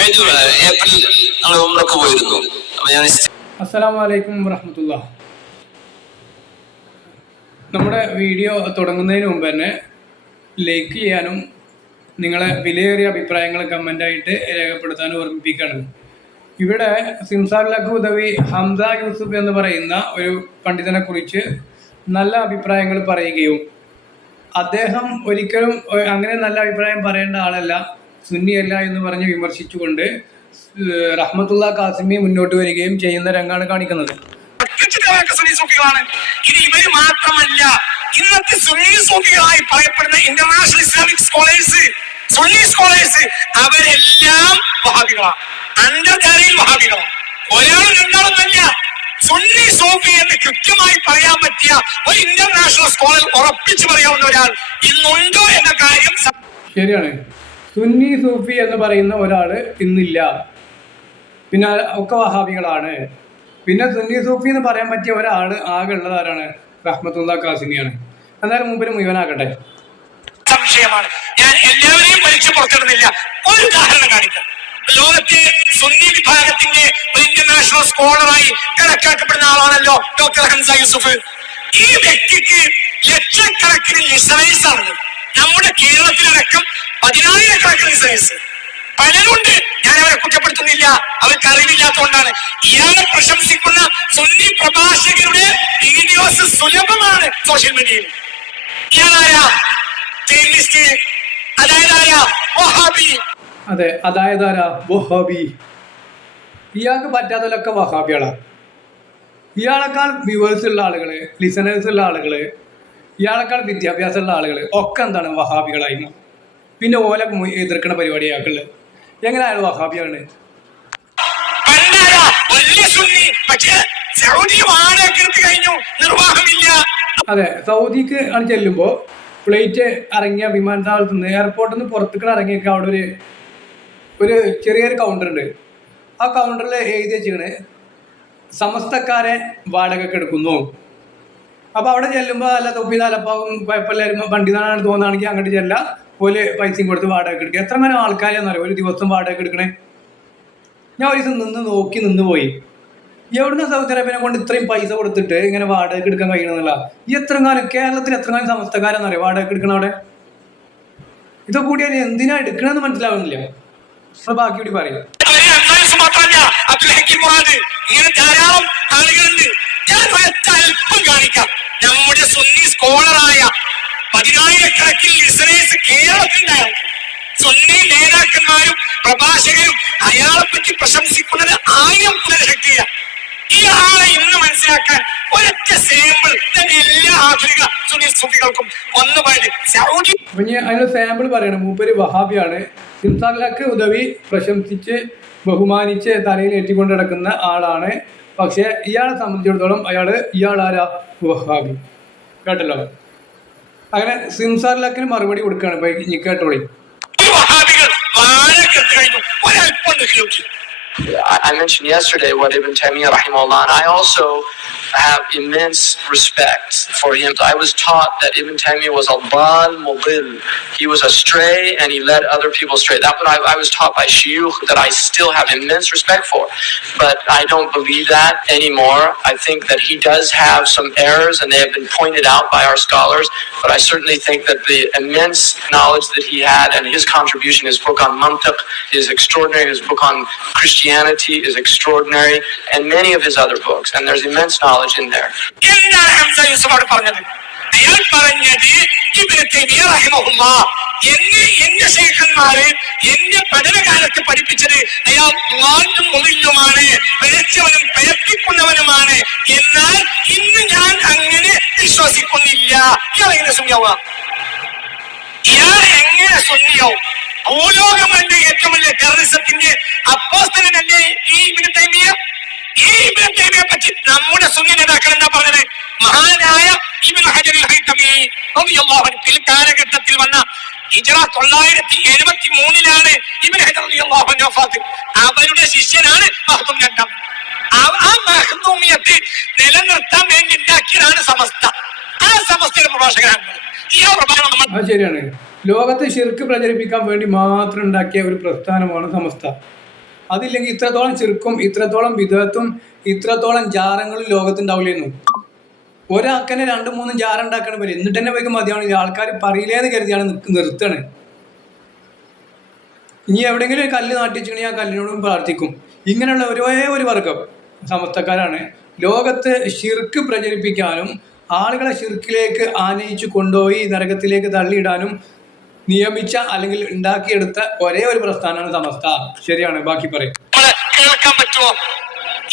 കഴിഞ്ഞ. ഏപ്രിൽ ഞാൻ നമ്മുടെ വീഡിയോ തുടങ്ങുന്നതിന് മുമ്പ് തന്നെ ലൈക്ക് ചെയ്യാനും നിങ്ങളെ വിലയേറിയ അഭിപ്രായങ്ങൾ കമന്റായിട്ട് രേഖപ്പെടുത്താനും ഓർമ്മിപ്പിക്കുകയാണ് ഇവിടെ സിംസാർ സിംസാറിലക്ക് ഉദവി ഹംസ യൂസുഫ് എന്ന് പറയുന്ന ഒരു പണ്ഡിതനെ കുറിച്ച് നല്ല അഭിപ്രായങ്ങൾ പറയുകയും അദ്ദേഹം ഒരിക്കലും അങ്ങനെ നല്ല അഭിപ്രായം പറയേണ്ട ആളല്ല. സുന്നിയല്ല എന്ന് പറഞ്ഞ് വിമർശിച്ചുകൊണ്ട് റഹ്മത്തുള്ള കാസിമി മുന്നോട്ട് വരികയും ചെയ്യുന്ന രംഗമാണ് കാണിക്കുന്നത്. ഇത് ഇവർ മാത്രമല്ല ഇന്നത്തെ സുന്നി സൂഫികളായി പറയപ്പെടുന്ന international Islamic scholars Sunni scholars അവരെല്ലാം വഹാബികളാണ്. അണ്ടർജാരിയിൽ വഹാബികളാണ്. ഒരാളും രണ്ടാളൊന്നല്ല. സുന്നി സൂഫി എന്ന് കൃത്യമായി പറയാൻ പറ്റിയ ഒരു ഇന്റർനാഷണൽ സ്കോളർ ഉറപ്പിച്ചു പറയാവുന്ന ഒരാൾ ഇന്നുണ്ടോ എന്ന കാര്യം ശരിയാണ്. സുന്നി സൂഫി എന്ന് പറയുന്ന ഒരാൾ ഇന്നില്ല പിന്നെ ഒക്കെ വഹാബികളാണ്. പിന്നെ സുന്നി സൂഫി എന്ന് പറയാൻ പറ്റിയ ഒരാൾ ആകെ ഉള്ളത് ആരാണ്? റഹ്മത്തുള്ള കാസിമിയാണ് എന്നാലും മുമ്പിൽ മുഴുവനാകട്ടെ. സംശയമാണ്. ഞാൻ എല്ലാവരെയും ഒരു ഉദാഹരണം കാണിക്കാം. ലോകത്തെ സുന്നി വിഭാഗത്തിന്റെ ഒരു ഇന്റർനാഷണൽ സ്കോളറായി കണക്കാക്കപ്പെടുന്ന ആളാണല്ലോ ഡോക്ടർ ഹംസ യൂസുഫ്. ഈ വ്യക്തിക്ക് ലക്ഷക്കണക്കിന് ലിസണേഴ്സ് ആണ് നമ്മുടെ കേരളത്തിലടക്കം പതിനായിരക്കണക്കിന് സയൻസ് പലരുണ്ട്. ഞാൻ അവരെ കുറ്റപ്പെടുത്തുന്നില്ല. അവർക്ക് അറിവില്ലാത്തതുകൊണ്ടാണ്. ഇയാളെ പ്രശംസിക്കുന്ന സുന്നി പ്രഭാഷകരുടെ വീഡിയോസ് സുലഭമാണ് സോഷ്യൽ മീഡിയയിൽ വഹാബി. അതെ അതായത് ആരാ? വഹാബി. ഇയാൾക്ക് പറ്റാത്തതിലൊക്കെ വഹാബികളാണ് ഇയാളെക്കാൾ വ്യൂവേഴ്സ് ഉള്ള ആളുകൾ ലിസണേഴ്സ് ഉള്ള ആളുകൾ ഇയാളെക്കാൾ വിദ്യാഭ്യാസമുള്ള ആളുകൾ ഒക്കെ എന്താണ് വഹാബികളായി മാറും. പിന്നെ ഓല എതിർക്കണ പരിപാടി ഇയാൾക്കുള്ളത് എങ്ങനെ അയാൾ വഹാബിയാണ് അതെ സൗദിക്ക് ആണ് ചെല്ലുമ്പോൾ ഫ്ലൈറ്റ് ഇറങ്ങിയ വിമാനത്താവളത്തിൽ നിന്ന് എയർപോർട്ടിൽ നിന്ന് പുറത്തേക്ക് ഇറങ്ങിയൊക്കെ അവിടെ ഒരു ഒരു ചെറിയൊരു കൗണ്ടർ ഉണ്ട്. ആ കൗണ്ടറിൽ എഴുതി വെച്ചിങ്ങനെ സമസ്തക്കാരെ വാടകയ്ക്ക് എടുക്കുന്നു. അപ്പോൾ അവിടെ ചെല്ലുമ്പോൾ അല്ല തൊപ്പി തലപ്പാവും കുഴപ്പമില്ലായിരുന്നു. നാടാണ് തോന്നുകയാണെങ്കിൽ അങ്ങോട്ട് ചെല്ലാം. പോലെ പൈസയും കൊടുത്ത് വാടക എടുക്കുക. എത്ര മനം ആൾക്കാരെന്നറിയാം ഒരു ദിവസം വാടക എടുക്കണേ. ഞാൻ ഒരു ദിവസം നിന്ന് നോക്കി നിന്ന് പോയി. എവിടുന്ന സൗദി അറേബ്യനെ കൊണ്ട് ഇത്രയും പൈസ കൊടുത്തിട്ട് ഇങ്ങനെ വാടക എടുക്കാൻ കഴിയണമെന്നില്ല ഈ എത്ര കാലം കേരളത്തിൽ എത്ര കാലം സമസ്തക്കാരെന്നറിയാം വാടക എടുക്കണ അവിടെ? ഇതൊക്കെ കൂടി എന്തിനാ എടുക്കണമെന്ന് മനസ്സിലാവുന്നില്ല. അപ്പൊ ബാക്കി കൂടി പറയാം. മാത്രമല്ല. ധാരാളം ആളുകളുണ്ട്. ഞാൻ അല്പം കാണിക്കാം. നമ്മുടെ സുന്നി സ്കോളറായ പതിനായിരക്കണക്കിന് ലിസണേഴ്സ് കേരളത്തിലുണ്ടായിരുന്നു സുന്നി നേതാക്കന്മാരും പ്രഭാഷകരും അയാളെ പറ്റി പ്രശംസിക്കുന്നത് ആയിരം പുനഃശക്തിയാണ് ഈ ആളെ ഇന്ന് മനസ്സിലാക്കാൻ ഒരൊറ്റ സാമ്പിൾ തന്നെ എല്ലാ ആധുനിക സുന്നി സുഫികൾക്കും ഒന്ന് സൗദി അതിന് സാമ്പിൾ പറയണം. മൂപ്പര് വഹാബിയാണ്. സിംസാറിലൊക്കെ ഉദവി പ്രശംസിച്ച് ബഹുമാനിച്ച് തലയിൽ ഏറ്റിക്കൊണ്ട് നടക്കുന്ന ആളാണ്. പക്ഷേ ഇയാളെ സംബന്ധിച്ചിടത്തോളം അയാൾ ഇയാളാരാ? വഹാബി. കേട്ടല്ലോ. അങ്ങനെ സിംസാർ ലക്കിന് മറുപടി കൊടുക്കുകയാണ്. ഇപ്പൊ ഇനി കഴിഞ്ഞു. I mentioned yesterday what Ibn Taymiyyah rahimahullah, and I also have immense respect for him. I was taught that Ibn Taymiyyah was a bal mudil. He was astray and he led other people astray. That's what I, I was taught by shuyukh that I still have immense respect for. But I don't believe that anymore. I think that he does have some errors and they have been pointed out by our scholars. But I certainly think that the immense knowledge that he had and his contribution, his book on mantiq is extraordinary. His book on Christianity is extraordinary, and many of his other books. And there's immense knowledge in there. എന്താണ് ഹംസ യൂസഫോട് പറഞ്ഞത് അയാൾ പറഞ്ഞത് ഇബ്നു തൈമിയ്യ റഹിമഹുല്ലാ എന്നെ എന്റെ ശേഖന്മാര് എന്റെ പഠനകാലത്ത് പഠിപ്പിച്ചത് അയാൾ ലാലും മുറിലുമാണ് പിഴച്ചവനും പിഴപ്പിക്കുന്നവനുമാണ് എന്നാൽ ഇന്ന് ഞാൻ അങ്ങനെ വിശ്വസിക്കുന്നില്ല ഇയാൾ എങ്ങനെ സുന്യാവുക ഇയാൾ എങ്ങനെ സുന്യാവും ഭൂലോകമന്റെ ഏറ്റവും വലിയ ടെററിസത്തിന്റെ അപ്പോസ്തലനല്ലേ ഈ ഇബ്നു ഈ ഇബ്നു തൈമിയെ പറ്റി നമ്മുടെ സുന്നി നേതാക്കൾ എന്താ പറഞ്ഞത്? മഹാനായ ഇബിൻ റളിയല്ലാഹു അൻഹു വന്ന ഹിജറ തൊള്ളായിരത്തി എഴുപത്തി മൂന്നിലാണ് ഇബിൻ ഹജർ വഫാത്ത് അവരുടെ ശിഷ്യനാണ് മഹ്ദൂം രണ്ടാം ആ- മഹ്ദൂമിയത്തെ നിലനിർത്താൻ വേണ്ടി ഉണ്ടാക്കിയതാണ് സമസ്ത. ആ സമസ്തയുടെ പ്രഭാഷകനാണ് ഈ പ്രഭാഷണം ശരിയാണ്. ലോകത്ത് ശിർക്ക് പ്രചരിപ്പിക്കാൻ വേണ്ടി മാത്രം ഉണ്ടാക്കിയ ഒരു പ്രസ്ഥാനമാണ് സമസ്ത. അതില്ലെങ്കിൽ ഇത്രത്തോളം ചെറുക്കും ഇത്രത്തോളം വിധത്തും ഇത്രത്തോളം ജാറങ്ങളും ലോകത്തുണ്ടാവില്ലായിരുന്നു ഒരാൾക്കന്നെ രണ്ടും മൂന്നും ജാറ ഉണ്ടാക്കണ പോലെ എന്നിട്ട് തന്നെ പോയി മതിയാവണില്ല. ആൾക്കാർ പറയില്ലേന്ന് കരുതിയാണ് നിർത്തണ്. ഇനി എവിടെയെങ്കിലും ഒരു കല്ല് നാട്ടിച്ചിട്ടുണ്ടെങ്കിൽ ആ കല്ലിനോടും പ്രാർത്ഥിക്കും. ഇങ്ങനെയുള്ള ഒരേ ഒരു വർഗം സമസ്തക്കാരാണ്. ലോകത്ത് ഷിർക്ക് പ്രചരിപ്പിക്കാനും ആളുകളെ ഷിർക്കിലേക്ക് ആനയിച്ചു കൊണ്ടുപോയി നരകത്തിലേക്ക് തള്ളിയിടാനും നിയമിച്ച അല്ലെങ്കിൽ ഉണ്ടാക്കിയെടുത്ത ഒരേ ഒരു പ്രസ്ഥാനമാണ് സമസ്ത. ശരിയാണ് ബാക്കി പറയും. കേൾക്കാൻ പറ്റുമോ?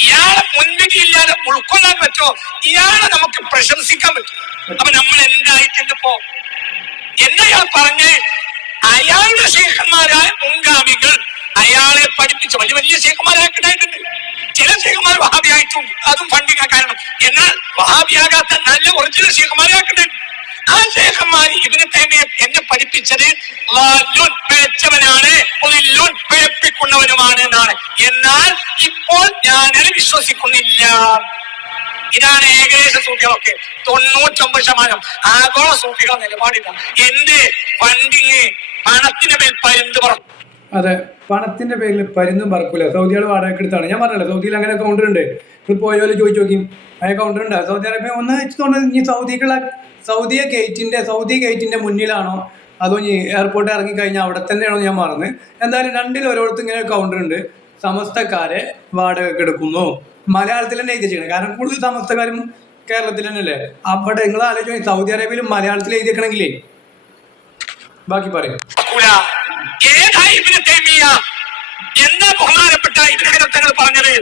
ഇയാളെ മുൻവിധി ഇല്ലാതെ ഉൾക്കൊള്ളാൻ പറ്റുമോ? ഇയാളെ നമുക്ക് പ്രശംസിക്കാൻ പറ്റും അപ്പൊ നമ്മൾ എന്തായിട്ടുണ്ട് ഇപ്പോ? എന്നയാൾ പറഞ്ഞ് അയാളുടെ ശേഖന്മാരായ മുൻഗാമികൾ അയാളെ പഠിപ്പിച്ച വലിയ വലിയ ശേഖന്മാരായിട്ട് ഉണ്ടായിട്ടുണ്ട്. ചില ശേഖന്മാർ വഹാബിയായിട്ടും അതും ഫണ്ടിങ് കാരണം. എന്നാൽ വഹാബിയാകാത്ത നല്ല ഒറിജിനൽ ശേഖന്മാരാക്കുന്നുണ്ട് ആ ശേഖന്മാർ ഇവന് തന്നെ എന്നെ പഠിപ്പിച്ചത് പിഴച്ചവനാണ് പിഴപ്പിക്കുന്നവനുമാണ് എന്നാണ്. എന്നാൽ ഇപ്പോൾ ഞാനത് വിശ്വസിക്കുന്നില്ല. ഇതാണ് ഏകദേശ സൂഫികളൊക്കെ തൊണ്ണൂറ്റൊമ്പത് ശതമാനം. ആഗോള സൂഫികളുടെ നിലപാടില്ല. എന്ത്? ഫണ്ടിങ്. പണത്തിന്റെ മേൽ പരുന്ത് പറഞ്ഞു അതെ. പണത്തിന്റെ പേരിൽ പരുന്നും പറക്കൂല. സൗദികൾ വാടകക്കെടുത്താണ് എടുത്താണ് ഞാൻ പറഞ്ഞല്ലോ സൗദിയിൽ അങ്ങനെ കൗണ്ടർ ഉണ്ട് ഇപ്പോൾ പോലെ ചോദിച്ചു നോക്കി ആ കൗണ്ടർ ഉണ്ട്. സൗദി അറേബ്യ ഒന്ന് വെച്ചിട്ടുണ്ട് ഇനി സൗദിക്കുള്ള സൗദിയ ഗേറ്റിന്റെ സൗദി ഗേറ്റിന്റെ മുന്നിലാണോ? അതോ ഇനി എയർപോർട്ട് ഇറങ്ങി കഴിഞ്ഞാൽ അവിടെ തന്നെയാണോ ഞാൻ മറന്ന് എന്തായാലും രണ്ടിൽ ഓരോരുത്തർ ഇങ്ങനെ കൗണ്ടർ ഉണ്ട്. സമസ്തക്കാരെ വാടക എടുക്കുന്നു. മലയാളത്തിൽ തന്നെ എഴുതി കാരണം കൂടുതൽ സമസ്തക്കാരും കേരളത്തിൽ തന്നെ അല്ലേ? അവിടെ നിങ്ങൾ ആലോചിച്ചു സൗദി അറേബ്യയിൽ മലയാളത്തിൽ എഴുതിയേക്കണമെങ്കിലേ ബാക്കി പറയും. എന്താ ബഹുമാനപ്പെട്ട തങ്ങൾ പറഞ്ഞത്?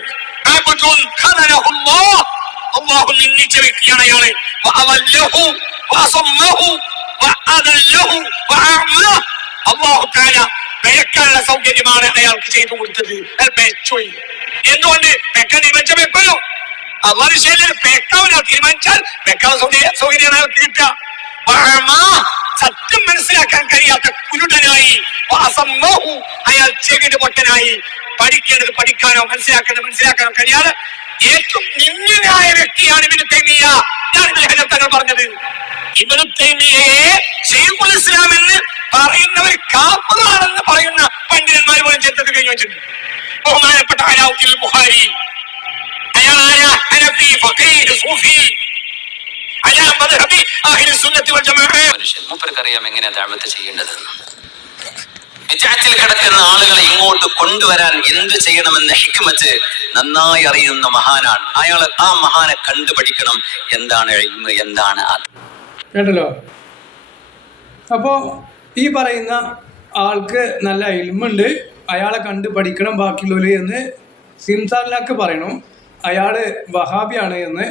അല്ലാഹു. നിന്ദിച്ച വ്യക്തിയാണ് അയാൾ. അല്ലാഹു തആല പേക്കാനുള്ള സൗകര്യമാണ് അയാൾക്ക് ചെയ്തു കൊടുത്തത്. എന്തുകൊണ്ട്? പെക്ക തീരുമാനിച്ച വെക്കല്ലോ അള്ളാഹു വിഷയം പെക്കാവൻ തീരുമാനിച്ചാൽ സൗകര്യം സൗകര്യമാണ് അയാൾക്ക് കിട്ടുക. സത്യം മനസ്സിലാക്കാൻ കഴിയാത്ത കുരുടനായി. അയാൾ ചെകിട് പൊട്ടനായി. പഠിക്കേണ്ടത് പഠിക്കാനോ മനസ്സിലാക്കേണ്ടത് മനസ്സിലാക്കാനോ കഴിയാതെ ഏറ്റവും നിന്ദ്യനായ വ്യക്തിയാണ് ഇവന് തൈമിയ ഞാൻ ഇബ്നു തന്നെ പറഞ്ഞത്. ഇവന് തൈമിയയെ ഇസ്ലാം എന്ന് പറയുന്നവർ കാപ്പറാണെന്ന് പറയുന്ന പണ്ഡിതന്മാർ പോലും ചേർത്തത് കഴിഞ്ഞു വെച്ചിട്ടുണ്ട്. ബഹുമാനപ്പെട്ട അലാവുദ്ദീൻ ബുഖാരി. അയാൾ ആരാ? ഹനഫി ഫഖീഹ് സൂഫി. അയാൾ മദ്ഹബി അഹ്ലി സുന്നത്തി വൽ ജമാഅ. മനുഷ്യൻ മൂപ്പർക്ക് അറിയാം എങ്ങനെയാ ദാഴ്വത്ത് ചെയ്യേണ്ടതെന്ന്. വിജയത്തിൽ കിടക്കുന്ന ആളുകളെ ഇങ്ങോട്ട് കൊണ്ടുവരാൻ എന്ത് ചെയ്യണമെന്ന് ഹിക്മത്ത് നന്നായി അറിയുന്ന മഹാനാണ്. അയാൾ ആ മഹാനെ കണ്ടുപഠിക്കണം. എന്താണ് എന്താണ് കേട്ടല്ലോ? അപ്പോ ഈ പറയുന്ന ആൾക്ക് നല്ല ഇൽമുണ്ട്. അയാളെ കണ്ട് പഠിക്കണം ബാക്കിയുള്ളവർ എന്ന് സിംസാറിലാക്ക് പറയണു. അയാൾ വഹാബിയാണ് എന്ന്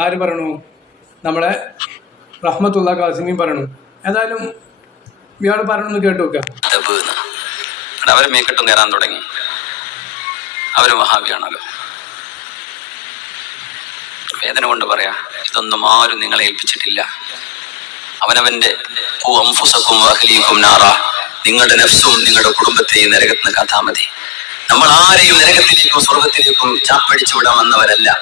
ആര് പറയണു? നമ്മളെ റഹ്മത്തുള്ള കാസിമി പറയണു. ഏതായാലും ഇയാൾ പറയണമെന്ന് കേട്ടു. എടാ, അവർ കയറാൻ തുടങ്ങി. അവർ മഹാവിയാണല്ലോ വേദന കൊണ്ട് പറയാ ഇതൊന്നും ആരും നിങ്ങളെ ഏൽപ്പിച്ചിട്ടില്ല. അവനവന്റെ "ഖു അൻഫുസക്കും നാറ. നിങ്ങളുടെ നഫ്സും നിങ്ങളുടെ കുടുംബത്തെയും നരകത്തിന് കഥാ മതി. നമ്മൾ ആരെയും നരകത്തിലേക്കും സ്വർഗത്തിലേക്കും ചാപ്പടിച്ചു വിടാൻ വന്നവരല്ല.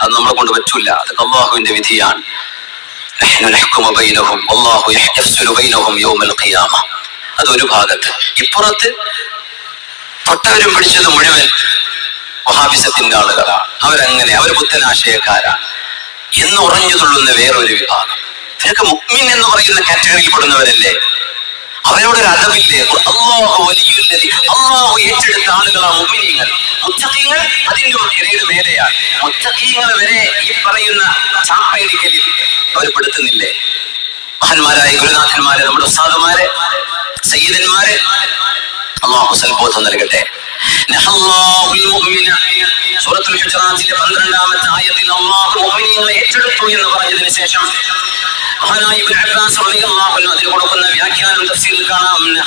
അത് നമ്മളെ കൊണ്ട് പറ്റൂല. അത് അള്ളാഹുവിന്റെ വിധിയാണ്. അതൊരു ഭാഗത്ത്. ഇപ്പുറത്ത് തൊട്ടവരും പിടിച്ചത് മുഴുവൻ വഹാബിസത്തിന്റെ ആളുകളാണ്. അവരങ്ങനെ അവർ പുത്തനാശയക്കാരാണ് എന്ന് ഉറഞ്ഞു തുള്ളുന്ന വേറൊരു വിഭാഗം. ഇതൊക്കെ മുക്മിൻ എന്ന് പറയുന്ന കാറ്റഗറിയിൽ പെടുന്നവരല്ലേ? അവരോടൊരു അടവില്ലേ? അള്ളാഹു വലിയുല്ലതി അള്ളാഹു ഏറ്റെടുത്ത ആളുകളാണ് മുഅ്മിനീങ്ങൾ. മുത്തഖീങ്ങൾ അതിന്റെ ഒരു ഗ്രേഡ് മേലെയാണ്. മുത്തഖീങ്ങൾ വരെ ഈ പറയുന്ന ചാപ്പയടിക്കലിൽ അവർ പെടുത്തുന്നില്ലേ? മഹന്മാരായ ഗുരുനാഥന്മാരെ നമ്മുടെ ഉസ്താദുമാരെ സയ്യിദന്മാരെ. അള്ളാഹു സൽബോധം നൽകട്ടെ. സൂറത്തുൽ ഹുജറാത്തിലെ 12ാമത്തെ ആയത്തിൽ അള്ളാഹു ഏറ്റെടുത്തു എന്ന് പറഞ്ഞതിന് ശേഷം മഹാനായ അബ്ബാസ് റളിയല്ലാഹു അൻഹു അതിന് കൊടുക്കുന്ന വ്യാഖ്യാനം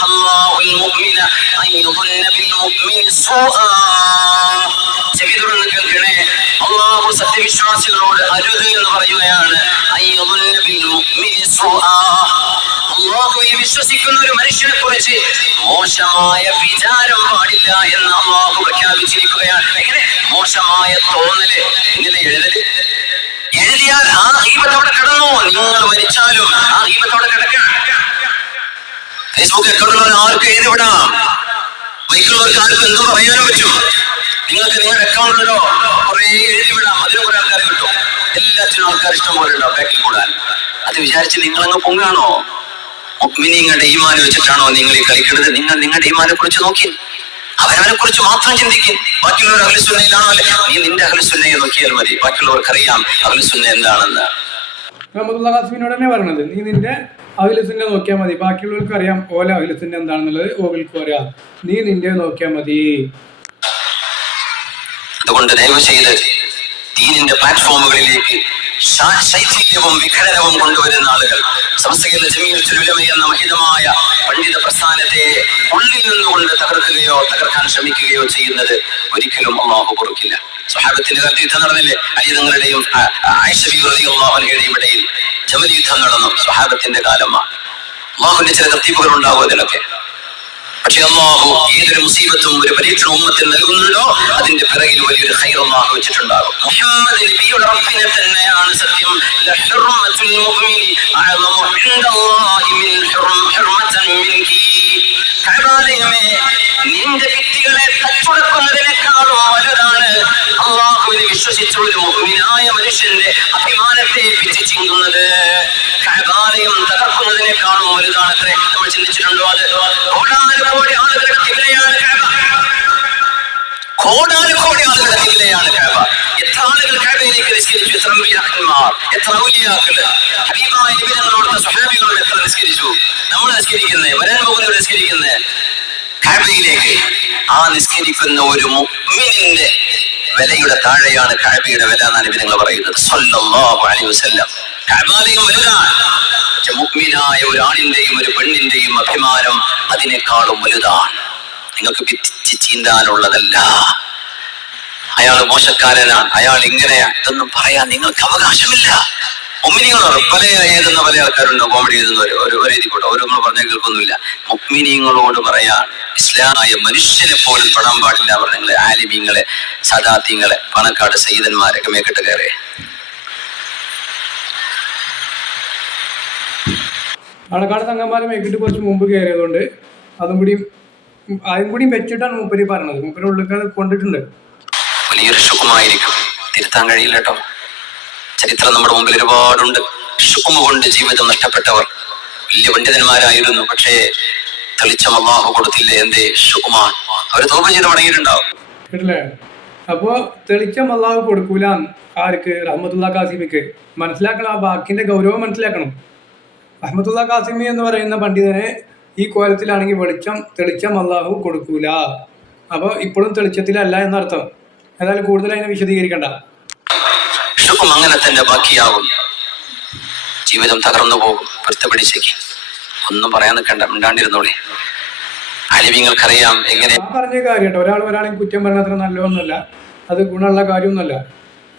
അല്ലാഹുൽ മുഅ്മിന അൻ ബിൽ മുഅ്മിനി സൂആ ചെവിതുറന്ന് കേൾക്കണേ. അള്ളാഹു സത്യവിശ്വാസികളോട് അരുത് എന്ന് പറയുകയാണ്. അയ്യുദ്ന ബിൽ മുഅ്മിനി സൂആ അള്ളാഹുവിൽ വിശ്വസിക്കുന്ന ഒരു മനുഷ്യനെ കുറിച്ച് മോശമായ വിചാരം പാടില്ല എന്ന് അള്ളാഹു പ്രഖ്യാപിച്ചിരിക്കുകയാണ്. എങ്ങനെ? മോശമായ തോന്നൽ. ഇങ്ങനെ എഴുതൽ എഴുതിയാൽ ആ ദീപത്ത് അവിടെ കിടന്നു? നിങ്ങൾ മരിച്ചാലും ആ ദീപത്ത് അവിടെ കിടക്കാം ആർക്ക് എഴുതിവിടാം? വിടാം മൈക്കുള്ളവർക്ക് ആർക്കും എന്തും പറയാനും പറ്റും? നിങ്ങൾക്ക് നിങ്ങളുടെ അക്കൗണ്ടിലോ കുറെ എഴുതി വിടാം അതിന് കുറെ ആൾക്കാർ കിട്ടും. എല്ലാത്തിനും ആൾക്കാർ ഇഷ്ടം പോലെ ഉണ്ടോ? ബാക്കിൽ കൂടാൻ. അത് വിചാരിച്ച് നിങ്ങൾ അങ്ങ് പൊങ്ങാണോ നിങ്ങളുടെ ഈമാനെ വെച്ചിട്ടാണോ നിങ്ങൾ ഈ കളിക്കുന്നത്? നിങ്ങൾ നിങ്ങളുടെ ഈമാനെ കുറിച്ച് നോക്കി. അവരവനെ കുറിച്ച് മാത്രം ചിന്തിക്കും. ബാക്കിയുള്ളവർ അഖിലുസുന്നയിലാണോ അല്ലെ? നീ നിന്റെ അഖിലുസുന്നയെ നോക്കിയാൽ മതി. ബാക്കിയുള്ളവർക്ക് അറിയാം അഖിലുസുന്ന എന്താണെന്ന്. റഹ്മത്തുള്ള ഖാസിമിനോട് തന്നെ പറഞ്ഞത് നീ നിന്റെ അഖിലസിന്റെ നോക്കിയാൽ മതി. ബാക്കിയുള്ളവർക്ക് അറിയാം ഓല അഖിലസിന്റെ എന്താണെന്നുള്ളത് ഓകൾക്കും അറിയാം നീ നിന്റെ നോക്കിയാൽ മതി. അതുകൊണ്ട് ദയവ് ചെയ്ത് ദീനിന്റെ പ്ലാറ്റ്ഫോമുകളിലേക്ക് ശൈഥില്യവും വിഘടനവും കൊണ്ടുവരുന്ന ആളുകൾ. സംസ്കൃത ജമീൽ ചുരുലമ എന്ന മഹിതമായ പണ്ഡിത പ്രസ്ഥാനത്തെ ഉള്ളിൽ നിന്നുകൊണ്ട് തകർക്കുകയോ തകർക്കാൻ ശ്രമിക്കുകയോ ചെയ്യുന്നത് ഒരിക്കലും അള്ളാഹു പൊറുക്കില്ല. സ്വഹാബത്തിന്റെ കാലത്ത് യുദ്ധം നടന്നില്ലേ? അലിതങ്ങളുടെയും അള്ളാഹുനയുടെയും ഇടയിൽ ജമൽ യുദ്ധം നടന്നു. സ്വഹാബത്തിന്റെ കാലമാണ്. അള്ളാഹുവിന്റെ ചില തർത്തീപുകൾ ഉണ്ടാവും അതിലൊക്കെ. പക്ഷെ അള്ളാഹു ഏതൊരു മുസീബത്തും ഒരു പരീക്ഷണ ഉമ്മത്തിൽ നൽകുന്നുണ്ടോ? അതിന്റെ പിറകിൽ വലിയൊരു ഹൈർ വെച്ചിട്ടുണ്ടാകും. മുഹമ്മദ് നബിയുടെ റബ്ബിനെ തന്നെയാണ് സത്യം. ലഹുർമത്തുൽ മുഅ്മിനി അഅളമു ഇൻദല്ലാഹി മിൻ ഹുർമ ഹുർമതൻ മിൻകി കഅബാലയമേ നിന്റെ ഭിത്തികളെ അള്ളാഹുവിനെ വിശ്വസിച്ച ഒരു മുഅ്മിനായ മനുഷ്യന്റെ അഭിമാനത്തെ പിച്ചു ചിങ്ങുന്നത് കഅബാലയം തകർക്കുന്നതിനേക്കാളും വലുതാണത്രേ. നമ്മൾ ചിന്തിച്ചിട്ടുണ്ടോ അത്? കോടാനുകോടി ആളുകളുടെ കിബിലയാണ് കഅബ കോടാനുകോടി ആളുകളുടെ കിബിലയാണ് കഅബ എത്ര ആളുകൾ കഅബയിലേക്ക് നിസ്കരിച്ചു? എത്ര അമ്പിയാക്കന്മാർ എത്ര ഔലിയാക്കൾ ഹബീബായ നബി തങ്ങളോടുത്ത സ്വഹാബികളോട് എത്ര നിസ്കരിച്ചു? നമ്മൾ നിസ്കരിക്കുന്നത് വരാൻ പോകുന്നവർ നിസ്കരിക്കുന്നത് കഅബയിലേക്ക് ആ നിസ്കരിക്കുന്ന ഒരു മുഅ്മിനിന്റെ വിലയുടെ താഴെയാണ് കഅബയുടെ വില എന്നാണ് നിങ്ങൾ പറയുന്നത്. സല്ലല്ലാഹു അലൈഹി വസല്ലം. ഒരാണിന്റെയും ഒരു പെണ്ണിന്റെയും അഭിമാനം അതിനേക്കാളും വലുതാണ്. നിങ്ങൾക്ക് ഭിത്തിച്ച് ചീന്താനുള്ളതല്ല. അയാൾ മോശക്കാരനാണ് അയാൾ ഇങ്ങനെയാണ് ഇതൊന്നും പറയാൻ നിങ്ങൾക്ക് അവകാശമില്ല. മുഗ്മിനികളോട് പല എഴുതുന്ന പല ആൾക്കാരുണ്ട് കോമഡി എഴുതുന്ന ഒരു ഒരു ഒരു എഴുതി കൂട്ടോ ഒരു നമ്മൾ പറഞ്ഞാൽ കേൾക്കൊന്നുമില്ല. മുഗ്മിനിങ്ങളോട് പറയാൻ ഇസ്ലാമായ മനുഷ്യനെ പോലും പെടാൻ പാടില്ല പറഞ്ഞ ആലിമീങ്ങളെ സദാത്തിങ്ങളെ പണക്കാട് സയ്യിദന്മാരൊക്കെ മേക്കിട്ട് കയറി പാലക്കാട് സംഘന്മാരെ മേക്കിട്ട് കുറച്ച് മുമ്പ് കയറിയതുകൊണ്ട് അതും കൂടിയും അതും കൂടിയും വെച്ചിട്ടാണ് മൂപ്പര് പറഞ്ഞത്. മൂപ്പര് ഉള്ളിൽ കൊണ്ടിട്ടുണ്ട്. വലിയൊരു സുഖമായിരിക്കും. തിരുത്താൻ കഴിയില്ല കേട്ടോ. ചരിത്രം നമ്മുടെ മുമ്പിൽ ഒരുപാടുണ്ട്. ഷുക്കുമ കൊണ്ട് ജീവിതം നഷ്ടപ്പെട്ടവർ. വലിയ പണ്ഡിതന്മാരായിരുന്നു പക്ഷേ തെളിച്ചം അള്ളാഹു കൊടുത്തില്ല എന്തേ? ഷുക്കുമാൻ അവർ തോപ ചെയ്ത് മടങ്ങിയിട്ടുണ്ടാവും അപ്പോ തെളിച്ചം അള്ളാഹു കൊടുക്കൂല ആർക്ക്? റഹ്മത്തുള്ള കാസിമിക്ക്. മനസ്സിലാക്കണം ആ വാക്കിന്റെ ഗൗരവം മനസ്സിലാക്കണം. റഹ്മത്തുള്ള കാസിമി എന്ന് പറയുന്ന പണ്ഡിതനെ ഈ കോലത്തിലാണെങ്കിൽ വെളിച്ചം തെളിച്ചം അള്ളാഹു കൊടുക്കൂല. അപ്പോൾ ഇപ്പോഴും തെളിച്ചത്തിലല്ല എന്നർത്ഥം. ഏതായാലും കൂടുതൽ അതിനെ വിശദീകരിക്കണ്ട. ഷുക്കും അങ്ങനെ തന്നെ ബാക്കിയാവും. ജീവിതം തകർന്നു പോകും. വെറുതെ പിടിച്ചേക്ക്. ഒന്നും പറയാൻ നിൽക്കണ്ട. മിണ്ടാണ്ടിരുന്നോളി. അലിവിങ്ങൾക്കറിയാം എങ്ങനെ പറഞ്ഞ കാര്യം ഒരാൾ ഒരാളെ കുറ്റം പറഞ്ഞ അത്ര നല്ലതൊന്നുമല്ല. അത് ഗുണമുള്ള കാര്യമൊന്നുമല്ല.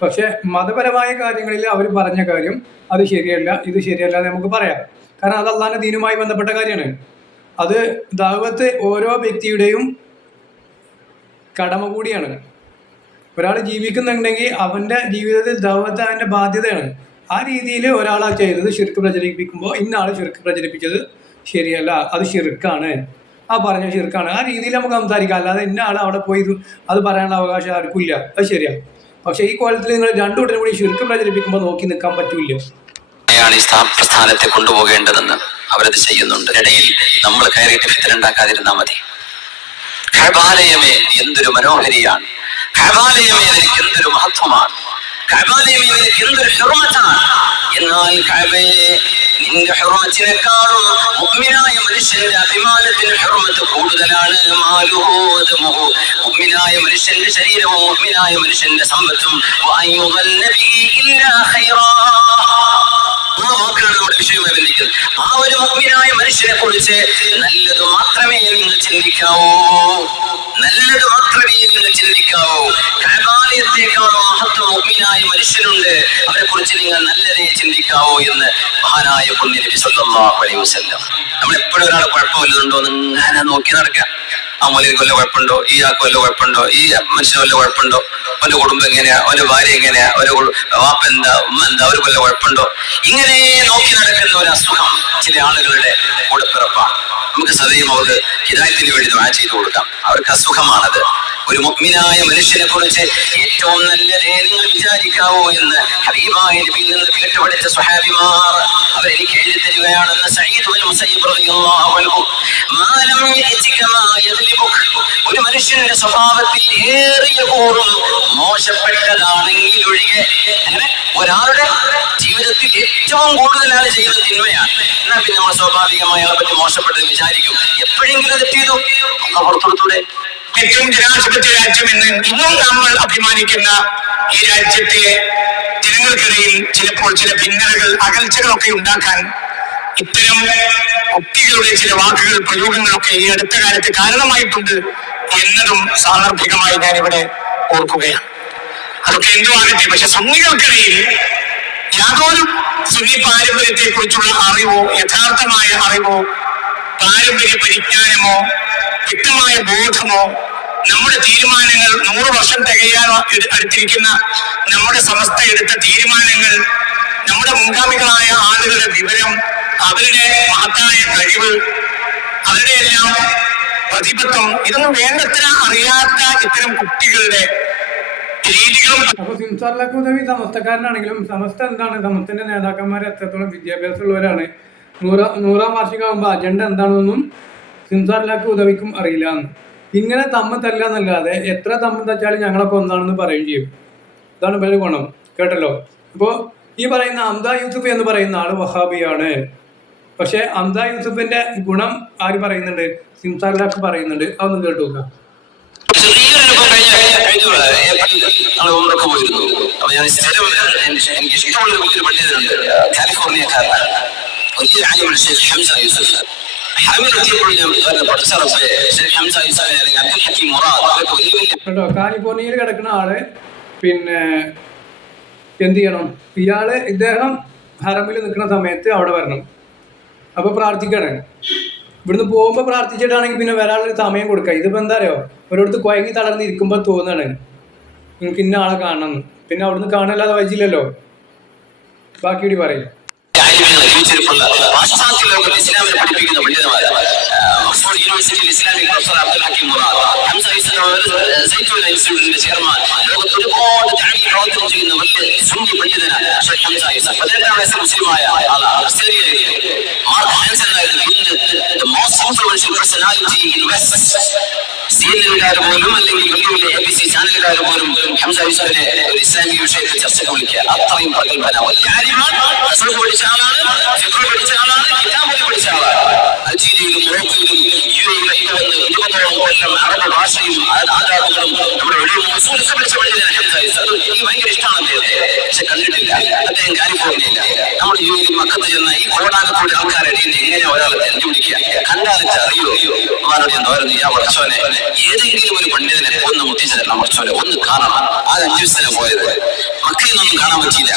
പക്ഷെ മതപരമായ കാര്യങ്ങളിൽ അവർ പറഞ്ഞ കാര്യം അത് ശരിയല്ല ഇത് ശരിയല്ല നമുക്ക് പറയാം. കാരണം അത് അള്ളാഹിന്റെ ദീനുമായി ബന്ധപ്പെട്ട കാര്യമാണ്. അത് ദാവത്ത് ഓരോ വ്യക്തിയുടെയും കടമ കൂടിയാണ്. ഒരാൾ ജീവിക്കുന്നുണ്ടെങ്കിൽ അവന്റെ ജീവിതത്തിൽ ദൗവത്ത് അവന്റെ ബാധ്യതയാണ്. ആ രീതിയിൽ ഒരാൾ ചെയ്തത് ഷിർക്ക് പ്രചരിപ്പിക്കുമ്പോൾ ഇന്ന ആൾ ഷിർക്ക് പ്രചരിപ്പിച്ചത് ശരിയല്ല അത് ശിർക്കാണ്. ആ പറഞ്ഞ ശിർക്കാണ്. ആ രീതിയിൽ നമുക്ക് സംസാരിക്കാം. അല്ലാതെ ഇന്ന ആൾ അവിടെ പോയി അത് പറയാനുള്ള അവകാശം ആർക്കും ഇല്ല അത് ശരിയാ. പക്ഷെ ഈ കോലത്തിൽ നിങ്ങൾ രണ്ടു കൂട്ടരും കൂടി ശിർക്ക് പ്രചരിപ്പിക്കുമ്പോൾ നോക്കി നിൽക്കാൻ പറ്റൂല പ്രസ്ഥാനത്തെ കൊണ്ടുപോകേണ്ടതെന്ന് അവരത് ചെയ്യുന്നുണ്ട്. ഇടയിൽ നമ്മൾ കയറിയിട്ട് ഫിത്തലുണ്ടാക്കാതിരുന്നാൽ മതി. എന്തൊരു മനോഹരിയാണ്. കഴബാലയമേ നിനക്ക് എന്തൊരു മഹത്വമാണ്. കഴബാലയമേ നിനക്ക് എന്തൊരു ഹെറുമത്താണ് എന്നാൽ കബയെ നിന്റെ ഹെറുമത്തിനേക്കാളും മുഗ്മിനായ മനുഷ്യന്റെ അഭിമാനത്തിന് ഹെർമത്ത് കൂടുതലാണ്. മുഗ്മിനായ മനുഷ്യന്റെ ശരീരവും മുഗ്മിനായ മനുഷ്യന്റെ സമ്പത്തും. ആ വാക്കാണ് നമ്മുടെ വിഷയമായി ബന്ധിക്കുന്നത് ആ ഒരു മുഗ്മിനായ മനുഷ്യനെ കുറിച്ച് നല്ലത് മാത്രമേ നിങ്ങൾ ചിന്തിക്കാവൂ. നല്ലത് മാത്രമേ നിങ്ങൾ ചിന്തിക്കാവൂ. കഴബാലയത്തെക്കാളും മഹത്വം മുഗ്മിനായ മനുഷ്യനുണ്ട്. അവരെ കുറിച്ച് നിങ്ങൾ നല്ലതേ ചിന്തിക്കാവൂ എന്ന് മഹാനായ പുണ്യനബി സ്വന്തം അലൈഹി വസല്ലം. നമ്മൾ എപ്പോഴും ഒരാളെ കുഴപ്പമില്ലതുണ്ടോ എന്ന് നോക്കി നടക്കുക. ആ മൂലയ്ക്ക് വല്ല കുഴപ്പമുണ്ടോ? ഈ ആൾക്ക് വല്ല കുഴപ്പമുണ്ടോ? ഈ മനുഷ്യന് വല്ല കുഴപ്പമുണ്ടോ? അവന്റെ കുടുംബം എങ്ങനെയാ? അവന്റെ ഭാര്യ എങ്ങനെയാ? കുടു- വാപ്പ എന്താ? ഉമ്മ എന്താ? അവർക്ക് വല്ല കുഴപ്പമുണ്ടോ? ഇങ്ങനെ നോക്കി നടക്കുന്ന ഒരു അസുഖം ചില ആളുകളുടെ കൂടെ പിറപ്പാണ് നമുക്ക് സദയം അവർക്ക് ഹിതായത്തിന് വേണ്ടി ദുആ ചെയ്തു കൊടുക്കാം. അവർക്ക് അസുഖമാണത്. ഒരു മുഗ്മിനായ മനുഷ്യനെ കുറിച്ച് ഏറ്റവും നല്ലതേ നിങ്ങൾ വിചാരിക്കാവോ എന്ന് ഹബീബായ നബിയിൽ നിന്ന് കേട്ടുപിടിച്ച സ്വഹാബിമാർ അവരെനിക്ക് എഴുതി തരികയാണെന്ന് റളിയല്ലാഹു അൻഹു. മാലം ഒരു മനുഷ്യന്റെ സ്വഭാവത്തിൽ ഏറിയ കൂറും മോശപ്പെട്ടതാണെങ്കിൽ ഒഴികെ അങ്ങനെ ഒരാളുടെ ജീവിതത്തിൽ ഏറ്റവും കൂടുതൽ ആൾ ചെയ്യുന്ന തിന്മയാണ്. എന്നാ പിന്നെ നമ്മൾ സ്വാഭാവികമായി അയാളെ പറ്റി മോശപ്പെട്ടത് വിചാരിക്കും. എപ്പോഴെങ്കിലും അത് ചെയ്തു ഒന്ന് പുറത്തുകൊടുത്തൂടെ ഏറ്റവും ജനാധിപത്യ രാജ്യം എന്ന് ഇന്നും നമ്മൾ അഭിമാനിക്കുന്ന ഈ രാജ്യത്തെ ജനങ്ങൾക്കിടയിൽ ചിലപ്പോൾ ചില ഭിന്നതകൾ അകൽച്ചകളൊക്കെ ഉണ്ടാക്കാൻ ഇത്തരം കുട്ടികളുടെ ചില വാക്കുകൾ പ്രയോഗങ്ങളൊക്കെ ഈ അടുത്ത കാലത്ത് കാരണമായിട്ടുണ്ട് എന്നതും സാന്ദർഭികമായി ഇവിടെ ഓർക്കുകയാണ്. അതൊക്കെ എന്തുമാകട്ടെ പക്ഷെ സുന്നികൾക്കിടയിൽ യാതൊരു സുന്നി പാരമ്പര്യത്തെ കുറിച്ചുള്ള അറിവോ യഥാർത്ഥമായ അറിവോ പാരമ്പര്യ പരിജ്ഞാനമോ വ്യക്തമായ ബോധമോ നമ്മുടെ തീരുമാനങ്ങൾ നൂറ് വർഷം തികയാൻ അടുത്തിരിക്കുന്ന നമ്മുടെ സമസ്ത എടുത്ത തീരുമാനങ്ങൾ നമ്മുടെ മുൻഗാമികളായ ആളുകളുടെ വിവരം അവരുടെ മഹത്തായ കഴിവ് അവരുടെ എല്ലാം പ്രതിബദ്ധം ഇതൊന്നും വേണ്ടത്ര അറിയാത്ത ഇത്തരം കുട്ടികളുടെ ഉദവി സമസ്തക്കാരനാണെങ്കിലും സമസ്ത എന്താണ്? സമസ്തന്റെ നേതാക്കന്മാർ എത്രത്തോളം വിദ്യാഭ്യാസമുള്ളവരാണ്? ഉള്ളവരാണ് നൂറാം വാർഷികമാകുമ്പോൾ അജണ്ട എന്താണെന്നൊന്നും സിംസാറിലാക്ക് ഉദവിക്കും അറിയില്ല ഇങ്ങനെ തമ്മ തല്ല എന്നല്ലാതെ എത്ര തമ്മ തച്ചാലും ഞങ്ങളൊക്കെ ഒന്നാണെന്ന് പറയുകയും ചെയ്യും ഇതാണ് ഇവരുടെ ഗുണം കേട്ടല്ലോ അപ്പോൾ ഈ പറയുന്ന അംദ യൂസുഫ് എന്ന് പറയുന്ന ആൾ വഹാബിയാണ് പക്ഷെ അംദ യൂസുഫിന്റെ ഗുണം ആര് പറയുന്നുണ്ട് സിംസാറിലാക്ക് പറയുന്നുണ്ട് അതൊന്ന് കേട്ടു പോയിരുന്നു അപ്പൊ ഞാൻ സ്ഥിരം എനിക്ക് ഇഷ്ടമുള്ള ഒരു പണ്ഡിതനുണ്ട് കാലിഫോർണിയക്കാരനാണ് വലിയ ആലിമാണ് ഹംസ യൂസഫ് കേട്ടോ കാലിഫോർണിയയിൽ കിടക്കുന്ന ആൾ പിന്നെ എന്ത് ചെയ്യണം? ഇയാൾ ഇദ്ദേഹം ഹറമിൽ നിൽക്കുന്ന സമയത്ത് അവിടെ വരണം. അപ്പൊ പ്രാർത്ഥിക്കണം. ഇവിടുന്ന് പോകുമ്പോൾ പ്രാർത്ഥിച്ചിട്ടാണെങ്കിൽ പിന്നെ വരാനുള്ള സമയം കൊടുക്കുക ഇതിപ്പോ എന്താ അറിയോ? ഒരിടത്ത് കുഴങ്ങി തളർന്ന് ഇരിക്കുമ്പോൾ തോന്നാണ്. നിങ്ങൾക്ക് ഇന്ന ആളെ കാണണം. പിന്നെ അവിടുന്ന് കാണില്ലാതെ വഴിച്ചില്ലല്ലോ ബാക്കി കൂടി പറയും. ആലിമ്യങ്ങളെ ജീവിച്ചിരിപ്പുള്ള പാശ്ചാത്യ ലോകത്ത് ഇസ്ലാമിനെ പഠിപ്പിക്കുന്ന പണ്ഡിതന്മാർ ഓക്സ്ഫോർഡ് യൂണിവേഴ്സിറ്റിയിൽ Islamic professor Abdul Hakim Murad Hamza സൈറ്റുൽ ഇൻസ്റ്റിറ്റ്യൂട്ടിന്റെ ചെയർമാൻ ലോകത്ത് ഒരുപാട് താഴെ പ്രവർത്തനം ചെയ്യുന്ന വലിയ സുന്നി പണ്ഡിതനാണ് ഷെയ്ഖ് ഹംസ യൂസഫ് പതിനെട്ടാം വയസ്സിൽ മുസ്ലിമായ ആളാണ് ഓസ്ട്രേലിയയിൽ മാർക്ക് ഹാൻസൺ ആയിരുന്നു ഇന്ന് the most influential personality സി പോലും അല്ലെങ്കിൽ വലിയ വലിയ എ ബി സി ചാനലുകാർ പോലും ഹംസ ഒരു ഇസ്ലാമിക വിഷയത്തിൽ ചർച്ചയ്ക്ക് വിളിക്കുക. അത്രയും പ്രഗത്ഭന. വലിയ പഠിച്ച ആളാണ് പഠിച്ച ആളാണ് കിതാബ് പഠിച്ച ആളാണ്. അൽജീരിയയിലും മൊറോക്കോയിലും യു എയിലും വന്ന് ഇരുപതോളം കൊല്ലം അറബ് ഭാഷയും ആചാരങ്ങളും നമ്മുടെ വലിയ റസൂലൊക്കെ പഠിച്ച പണ്ഡിതനാണ് ഹംസ യൂസഫ് എനിക്ക് ഭയങ്കര ഇഷ്ടമാണ് അദ്ദേഹത്തെ പക്ഷെ കണ്ടിട്ടില്ല. അദ്ദേഹം കാലിഫോർണിയയില്ല. നമ്മുടെ യു എയിൽ മക്കത്ത് ചെന്ന ഈ കോടാനക്കൂടി ആൾക്കാരുടെ എങ്ങനെ ഒരാളെ തെരഞ്ഞുപിടിക്കുക കണ്ടാലും അറിയോ? അവനോട് ഞാൻ തോരുന്നു ഞാൻ പഠിച്ചോനെ ഏതെങ്കിലും ഒരു പണ്ഡിതനെ ഒന്ന് മുട്ടിച്ചു തരണം കുറച്ചോലെ ഒന്ന് കാണണം. ആ അഞ്ചു ദിവസത്തിന് പോയത്? മക്കളിൽ നിന്നൊന്നും കാണാൻ പറ്റിയില്ല.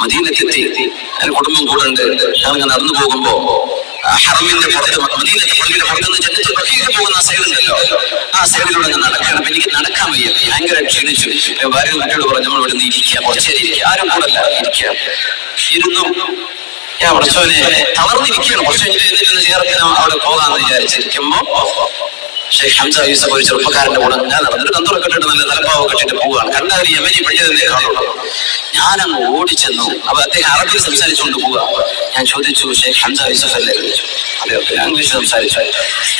മദീനത്തെത്തി അതിന് കുടുംബം കൂടെ ഉണ്ട്. ഞാനങ്ങ് നടന്നു പോകുമ്പോ ഹറമിന്റെ പുറത്ത് മദീനത്തെ പള്ളിയുടെ പുറത്ത് നിന്ന് ജനത്തിൽ പള്ളിയിൽ പോകുന്ന ആ സൈഡുണ്ടല്ലോ ആ സൈഡിലൂടെ അങ്ങ് നടക്കണം. അപ്പൊ എനിക്ക് നടക്കാൻ വയ്യ. ഭയങ്കര ക്ഷീണിച്ചു. ഭാര്യ കുട്ടിയോട് പറഞ്ഞു നമ്മൾ ഇവിടെ നിന്ന് ഇരിക്കുക. കുറച്ചേരി ആരും കൂടെ അല്ല ഇരുന്നു. ഞാൻ കുറച്ചോനെ തളർന്നിരിക്കുകയാണ്. കുറച്ച് കഴിഞ്ഞിട്ട് ചേർത്തിന് അവിടെ പോകാമെന്ന് വിചാരിച്ചിരിക്കുമ്പോ ഷെയ്ഖ് ഹംസ യൂസഫ് ഒരു ചെറുപ്പക്കാരന്റെ കൂടെ ഞാൻ നടന്നിട്ട് തന്തുറ കെട്ടിട്ട് നല്ല തലപ്പാവ് കെട്ടിട്ട് പോവുകയാണ്. കണ്ട ഒരു യമനി പണ്ഡിതനെ കാണുള്ളൂ ഞാനങ്ങ് ഓടിച്ചെന്നു. അപ്പൊ അദ്ദേഹം അറബിൽ സംസാരിച്ചുകൊണ്ട് പോവുക. ഞാൻ ചോദിച്ചു ഷെയ്ഖ് ഹംസ യൂസഫ് അല്ലേ? ചോദിച്ചു. ഇംഗ്ലീഷ് സംസാരിച്ചു.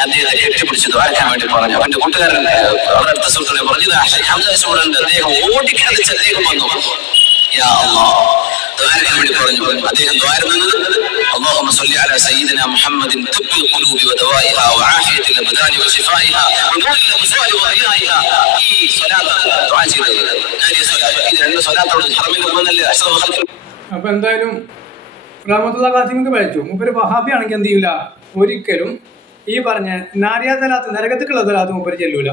അദ്ദേഹത്തെ കെട്ടിപ്പിടിച്ച് ദ്വാരക്കാൻ വേണ്ടി പറഞ്ഞു. അവന്റെ കൂട്ടുകാരൻ അവരുടെ അടുത്ത സുഹൃത്തുക്കളെ പറഞ്ഞു "ഇതാ ഷെയ്ഖ് ഹംസ യൂസഫ് അദ്ദേഹം ഓടിക്കടിച്ച് അദ്ദേഹം വന്നു. ദ്വാരക്കാൻ വേണ്ടി പറഞ്ഞു അദ്ദേഹം ദ്വാരം നിന്നത് اللهم صل على سيدنا محمد طب القلوب ودوائها وعافية الأبدان وشفائها ونور الأبصار وضيائها ഈ സ്വലാത്ത് ദുആ ചെയ്തത് ഞാൻ ഈ സ്വലാത്ത് ഇത് രണ്ട് സ്വലാത്തോട് ഹറമിൽ വന്നല്ലേ അഷ്റഫ് ഖൽഖ് അപ്പൊ എന്തായാലും റഹമത്തുള്ള ഖാസിമിക്ക് പഴിച്ചു മൂപ്പര് വഹാബി ആണെങ്കിൽ എന്ത് ചെയ്യൂല ഒരിക്കലും ഈ പറഞ്ഞ നാരിയ തലാത്ത് നരകത്തിക്കുള്ള തലാത്ത് മൂപ്പര് ചെല്ലൂല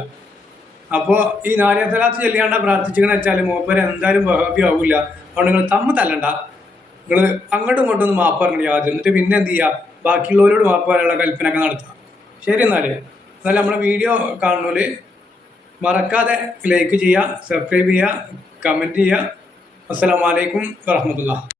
അപ്പോൾ ഈ നാരിയ തലാത്ത് ചെല്ലിയാണ്ട പ്രാർത്ഥിച്ചിങ്ങനെ വെച്ചാൽ മൂപ്പര് എന്തായാലും വഹാബി ആവില്ല അതുകൊണ്ട് നിങ്ങൾ തമ്മ തല്ലണ്ട. നിങ്ങൾ അങ്ങോട്ടും ഇങ്ങോട്ടും ഒന്ന് മാപ്പ് പറഞ്ഞു ആദ്യം എന്നിട്ട് പിന്നെ എന്ത് ചെയ്യുക ബാക്കിയുള്ളവരോട് മാപ്പ് പറയാനുള്ള കൽപ്പന ഒക്കെ നടത്താം. ശരി എന്നാൽ. എന്നാലും നമ്മുടെ വീഡിയോ കാണുന്നവര് മറക്കാതെ ലൈക്ക് ചെയ്യുക സബ്സ്ക്രൈബ് ചെയ്യുക കമന്റ് ചെയ്യുക. അസ്സലാമലൈക്കും വറഹമത്തുള്ള